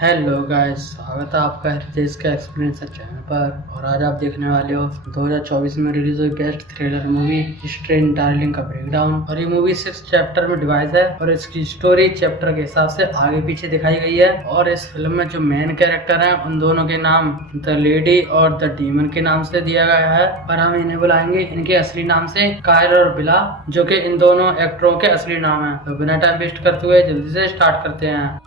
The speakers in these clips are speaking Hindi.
हेलो गाइस, स्वागत है आपका हृदय का एक्सपीरियंस चैनल पर। और आज आप देखने वाले हो 2024 में रिलीज हुई best thriller movie strange darling का ब्रेकडाउन। और ये मूवी 6 चैप्टर में डिवाइड है और इसकी स्टोरी चैप्टर के हिसाब से आगे पीछे दिखाई गई है। और इस फिल्म में जो मेन कैरेक्टर है उन दोनों के नाम द लेडी और द डीमन के नाम से दिया गया है। और हम इन्हें बुलाएंगे इनके असली नाम से, कायल और बिला, जो कि इन दोनों एक्टरों के असली नाम है। तो बिना टाइम वेस्ट करते हुए जल्दी से स्टार्ट करते हैं।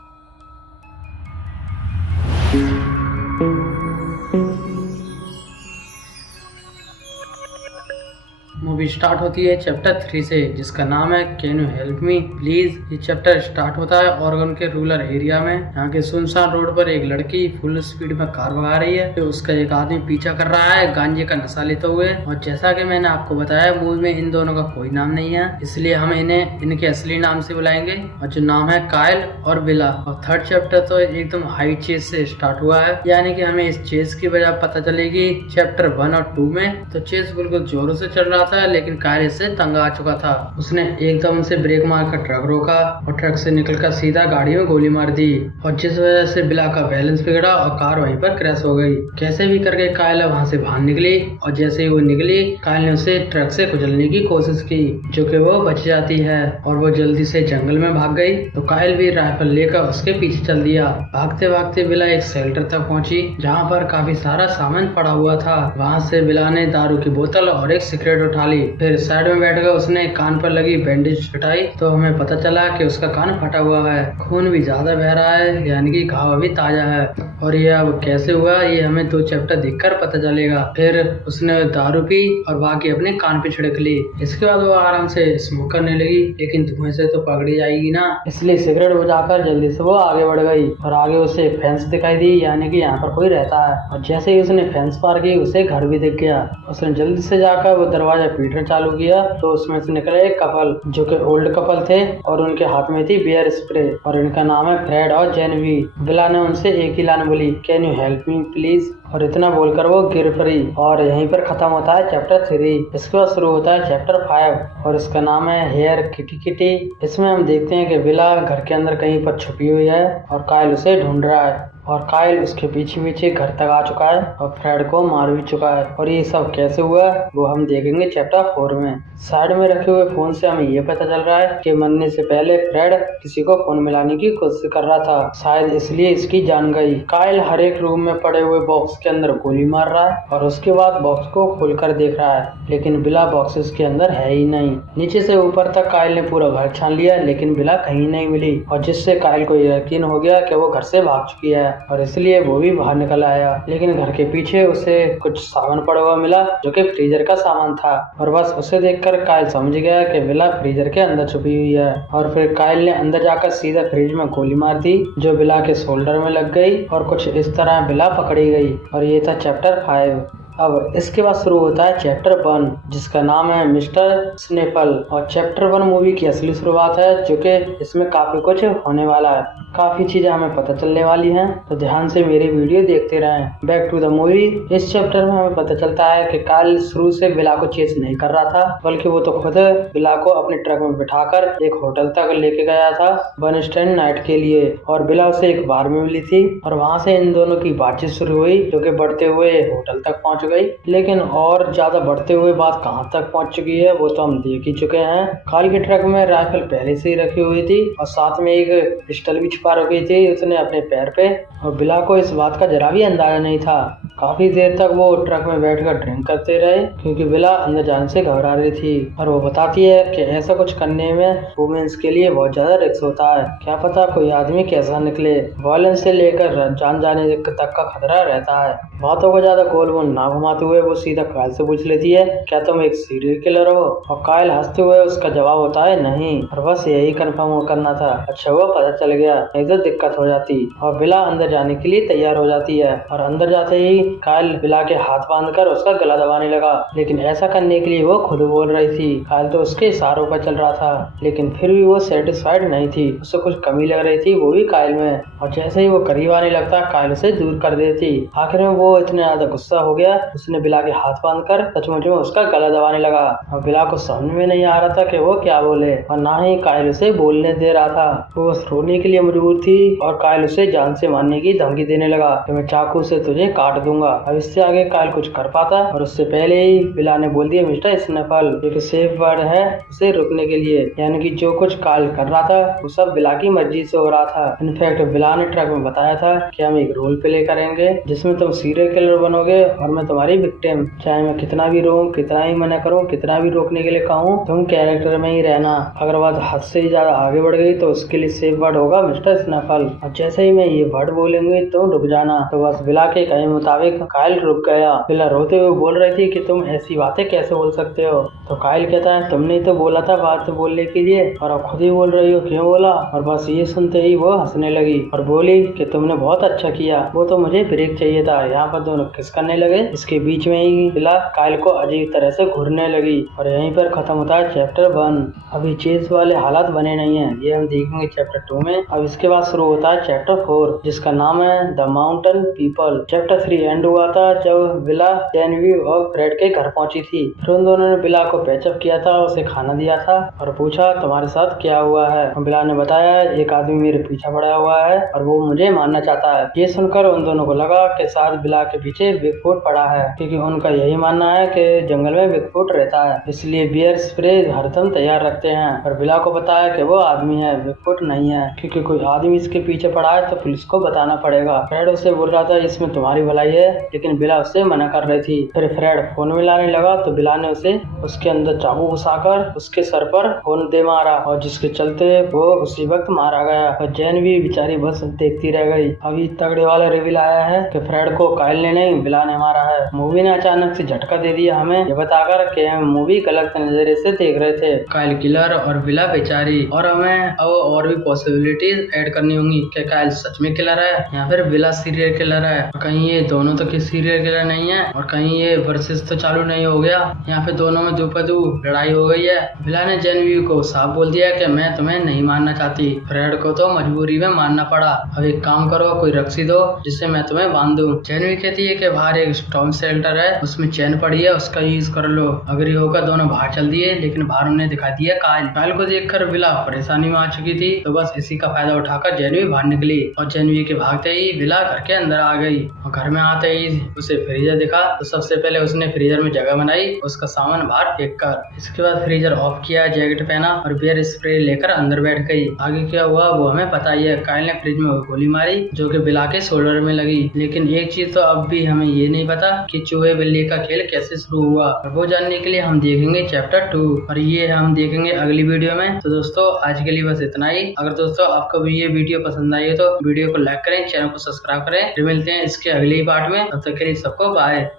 मूवी स्टार्ट होती है चैप्टर 3 से, जिसका नाम है can you help me please. ये चैप्टर स्टार्ट होता है ऑरेगन के रूरल एरिया में। यहाँ के सुनसान रोड पर एक लड़की फुल स्पीड में कार भगा रही है, तो उसका एक आदमी पीछा कर रहा है गांजे का नशा लेते हुए। और जैसा कि मैंने आपको बताया, मूवी में इन दोनों का कोई नाम नहीं है, इसलिए हम इन्हें इनके असली नाम से बुलाएंगे, और जो नाम है कायल और बिला। और थर्ड चैप्टर तो एकदम हाई चेज से स्टार्ट हुआ है, यानी कि हमें इस चेज की वजह पता चलेगी चैप्टर 1 और 2 में। तो चेज बिल्कुल जोरों से चल रहा था, लेकिन कायल इससे तंग आ चुका था। उसने एकदम से ब्रेक मारकर ट्रक रोका और ट्रक से निकलकर सीधा गाड़ी में गोली मार दी, और जिस वजह से बिला का बैलेंस बिगड़ा और कार वहीं पर क्रैश हो गई। कैसे भी करके कायल वहां से बाहर निकली, और जैसे ही वो निकली, कायल ने उसे ट्रक से कुचलने की कोशिश की, जो कि वो बच जाती है और वो जल्दी से जंगल में भाग गई। तो कायल भी राइफल लेकर उसके पीछे चल दिया। भागते भागते बिला एक शेल्टर तक पहुंची, जहाँ पर काफी सारा सामान पड़ा हुआ था। वहाँ से बिला ने दारू की बोतल और एक सिगरेट उठा ली। फिर साइड में बैठ कर उसने कान पर लगी बैंडेज हटाई, तो हमें पता चला कि उसका कान फटा हुआ है, खून भी ज्यादा बह रहा है, यानी कि घाव अभी ताजा है। और ये अब कैसे हुआ, ये हमें 2 चैप्टर देखकर पता चलेगा। फिर उसने दारू पी और बाकी अपने कान पे छिड़क ली। इसके बाद वो आराम से स्मोक करने लगी, लेकिन धुएं से तो पकड़ी जाएगी ना, इसलिए सिगरेट बुझाकर जल्दी से वो आगे बढ़ गई। और आगे उसे फेंस दिखाई दी, यानी कि यहाँ पर कोई रहता है। और जैसे ही उसने फेंस पार की, उसे घर भी दिख गया। उसने जल्दी से जाकर वो दरवाजा पीटना चालू किया, तो उसमें से निकले एक कपल, जो कि ओल्ड कपल थे, और उनके हाथ में थी बियर स्प्रे, और इनका नाम है फ्रेड और जेनवी। बिला ने उनसे एक ही लाइन बोली, can you help me please, और इतना बोलकर वो गिर पड़ी। और यहीं पर खत्म होता है चैप्टर 3। इसके बाद शुरू होता है चैप्टर 5, और इसका नाम है हेयर किटी किटी। इसमें हम देखते हैं कि बिला घर के अंदर कहीं पर छुपी हुई है और कायल उसे ढूंढ रहा है, और कायल उसके पीछे पीछे घर तक आ चुका है और फ्रेड को मार भी चुका है। और ये सब कैसे हुआ वो हम देखेंगे चैप्टर 4 में। साइड में रखे हुए फोन से हमें ये पता चल रहा है कि मरने से पहले फ्रेड किसी को फोन मिलाने की कोशिश कर रहा था, शायद इसलिए इसकी जान गई। कायल हर एक रूम में पड़े हुए बॉक्स के अंदर गोली मार रहा है, और उसके बाद बॉक्स को खोलकर देख रहा है, लेकिन बिला बॉक्सेस के अंदर है ही नहीं। नीचे से ऊपर तक कायल ने पूरा घर छान लिया, लेकिन बिला कहीं नहीं मिली, और जिससे कायल को यकीन हो गया कि वो घर से भाग चुकी है, और इसलिए वो भी बाहर निकल आया। लेकिन घर के पीछे उसे कुछ सामान पड़ा हुआ मिला, जो कि फ्रीजर का सामान था, और बस उसे देखकर कायल समझ गया कि बिला फ्रीजर के अंदर छुपी हुई है। और फिर कायल ने अंदर जाकर सीधा फ्रिज में गोली मार दी, जो बिला के शोल्डर में लग गई, और कुछ इस तरह बिला पकड़ी गई। और ये था चैप्टर 5। अब इसके बाद शुरू होता है चैप्टर 1, जिसका नाम है मिस्टर स्नेफल। और चैप्टर 1 मूवी की असली शुरुआत है, जो कि इसमें काफी कुछ होने वाला है, काफी चीजें हमें पता चलने वाली हैं, तो ध्यान से मेरी वीडियो देखते रहें। Back to the movie. इस चैप्टर में हमें पता चलता है कि कायल शुरू से बिला को चेस नहीं कर रहा था, बल्कि वो तो खुद बिला को अपने ट्रक में बिठाकर एक होटल तक लेके गया था बर्नस्टाइन नाइट के लिए। और बिला उसे एक बार में मिली थी, और वहाँ से इन दोनों की बातचीत शुरू हुई, जो कि बढ़ते हुए होटल तक पहुँच गई। लेकिन और ज्यादा बढ़ते हुए बात कहां तक पहुंच चुकी है वो तो हम देख ही चुके हैं। कायल के ट्रक में राइफल पहले से ही रखी हुई थी, और साथ में एक पिस्टल भी छुपा रखी थी उसने अपने पैर पे। और बिला को इस बात का जरा भी अंदाजा नहीं था। काफी देर तक वो ट्रक में बैठकर ड्रिंक करते रहे, क्योंकि बिला अंदर जाने से घबरा रही थी। और वो बताती है कि ऐसा कुछ करने में वुमेन्स के लिए बहुत ज्यादा रिस्क होता है, क्या पता कोई आदमी कैसा निकले, वायलेंस से लेकर जान जाने तक का खतरा रहता है। बातों को ज्यादा गोल मोल ना घुमाते हुए वो सीधा कायल से पूछ लेती है, क्या तुम एक सीरियल किलर हो? और कायल हंसते हुए उसका जवाब होता है, नहीं, और बस यही कंफर्म करना था। अच्छा हुआ पता चल गया, नहीं तो दिक्कत हो जाती। और बिला अंदर जाने के लिए तैयार हो जाती है, और अंदर जाते ही कायल बिला के हाथ बांधकर उसका गला दबाने लगा, लेकिन ऐसा करने के लिए वो खुद बोल रही थी। कायल तो उसके इशारों पर चल रहा था, लेकिन फिर भी वो सेटिस्फाइड नहीं थी, उससे कुछ कमी लग रही थी, वो भी कायल में। और जैसे ही वो करीब आने लगता, कायल उसे दूर कर देती। आखिर में वो इतना ज्यादा गुस्सा हो गया, उसने बिला के हाथ बांधकर सचमुच में उसका गला दबाने लगा। और बिला को समझ में नहीं आ रहा था कि वो क्या बोले, और ना ही कायल उसे बोलने दे रहा था। वो बस रोने के लिए मजबूर थी, और कायल उसे जान से मारने की धमकी देने लगा कि मैं चाकू से तुझे काट दूंगा। अब इससे आगे कायल कुछ कर पाता और उससे पहले ही बिला ने बोल दिया मिस्टर स्नैफल, एक सेफ वर्ड है उसे रुकने के लिए, यानी कि जो कुछ कायल कर रहा था वो सब बिला की मर्जी से हो रहा था। इनफैक्ट बिला ने ट्रक में बताया था कि हम एक रोल प्ले करेंगे जिसमें तुम सीरियल किलर बनोगे और मैं तुम्हारी विक्टिम। चाहे मैं कितना भी रोऊं, कितना ही मना करूं, कितना भी रोकने के लिए कहूं, तुम कैरेक्टर में ही रहना। अगर बात हद से ही ज्यादा आगे बढ़ गई तो उसके लिए सेफ वर्ड होगा मिस्टर स्नैफल, और जैसे ही मैं ये वर्ड बोलूंगी तुम रुक जाना। तो बस बिला के कहे मुताबिक कायल रुक गया। बिला रोते हुए बोल रही थी कि तुम ऐसी बातें कैसे बोल सकते हो। तो कायल कहता है तुमने तो बोला था बात बोलने के लिए और अब खुद ही बोल रही हो, क्यों बोला। और बस ये सुनते ही वो हंसने लगी और बोली कि तुमने बहुत अच्छा किया, वो तो मुझे ब्रेक चाहिए था। यहाँ पर दोनों किस करने लगे। इसके बीच में ही बिला कायल को अजीब तरह से घूरने लगी और यहीं पर खत्म होता है चैप्टर 1। अभी चेस वाले हालात बने नहीं है, ये हम देखेंगे चैप्टर 2 में। अब इसके बाद शुरू होता है चैप्टर 4 जिसका नाम है the mountain people. Chapter 3 and हुआ था जब बिला, जेनेविव और फ्रेड के घर पहुंची थी। फिर उन दोनों ने बिला को पैचअप किया था, उसे खाना दिया था और पूछा तुम्हारे साथ क्या हुआ है। बिला ने बताया एक आदमी मेरे पीछे पड़ा हुआ है और वो मुझे मारना चाहता है। ये सुनकर उन दोनों को लगा कि शायद बिला के पीछे बिगफुट पड़ा है, क्योंकि उनका यही मानना है कि जंगल में बिगफुट रहता है, इसलिए बियर स्प्रे हरदम तैयार रखते हैं। और बिला को बताया कि वो आदमी है, बिगफुट नहीं है, क्योंकि कोई आदमी इसके पीछे पड़ा है तो पुलिस को बताना पड़ेगा। फ्रेड उसे बोल रहा था इसमें तुम्हारी भलाई है, लेकिन बिला उससे मना कर रही थी। फिर फ्रेड फोन मिलाने लगा तो बिला ने उसे उसके अंदर चाकू घुसाकर उसके सर पर फोन दे मारा और जिसके चलते वो उसी वक्त मारा गया। और जैन भी बेचारी बस देखती रह गई। अभी तगड़े वाला रिवील आया है कि फ्रेड को कायल ने नहीं बिला ने मारा है। मूवी ने अचानक से झटका दे दिया हमें ये बताकर कि हम मूवी गलत नजरिए से देख रहे थे। कायल किलर और बिला बेचारी, और हमें अब और भी पॉसिबिलिटीज ऐड करनी होंगी कि कायल सच में किलर है या फिर बिला सीरियल किलर है। कहीं ये दोनों तो सीरियल किलर नहीं है और कहीं ये वर्सेस तो चालू नहीं हो गया, यहाँ पे दोनों में दो पे दो लड़ाई हो गई है। बिला ने जेनेविव को साफ बोल दिया कि मैं तुम्हें नहीं मारना चाहती। फ्रेड को तो मजबूरी में मारना पड़ा। अब एक काम करो, कोई रस्सी दो जिससे मैं तुम्हें बांध दूं। जेनेविव कहती है कि बाहर एक स्टॉर्म शेल्टर है, उसमें चैन पड़ी है, उसका यूज कर लो। अग्री होकर दोनों बाहर चल दिए, लेकिन बाहर उन्हें दिखा दिया कायल। कायल को देखकर बिला परेशानी में आ चुकी थी, तो बस इसी का फायदा उठाकर जेनेविव बाहर निकली और जेनेविव के भागते ही बिला घर के अंदर आ गई। और घर में आते ही उसे फ्रीजर दिखा तो सबसे पहले उसने फ्रीजर में जगह बनाई उसका सामान बाहर फेंक कर। इसके बाद फ्रीजर ऑफ किया, जैकेट पहना और बियर स्प्रे लेकर अंदर बैठ गई। आगे क्या हुआ वो हमें पता ही है। कायल ने फ्रिज में गोली मारी जो कि बिला के शोल्डर में लगी, लेकिन एक चीज तो अब भी हमें ये नहीं पता कि चूहे बिल्ली का खेल कैसे शुरू हुआ, और वो जानने के लिए हम देखेंगे चैप्टर 2 और ये हम देखेंगे अगली वीडियो में। तो दोस्तों आज के लिए बस इतना ही। अगर दोस्तों आपको भी ये वीडियो पसंद आई है तो वीडियो को लाइक करें, चैनल को सब्सक्राइब करें। फिर मिलते हैं इसके अगले ही पार्ट में, तब तक के लिए सबको बाय।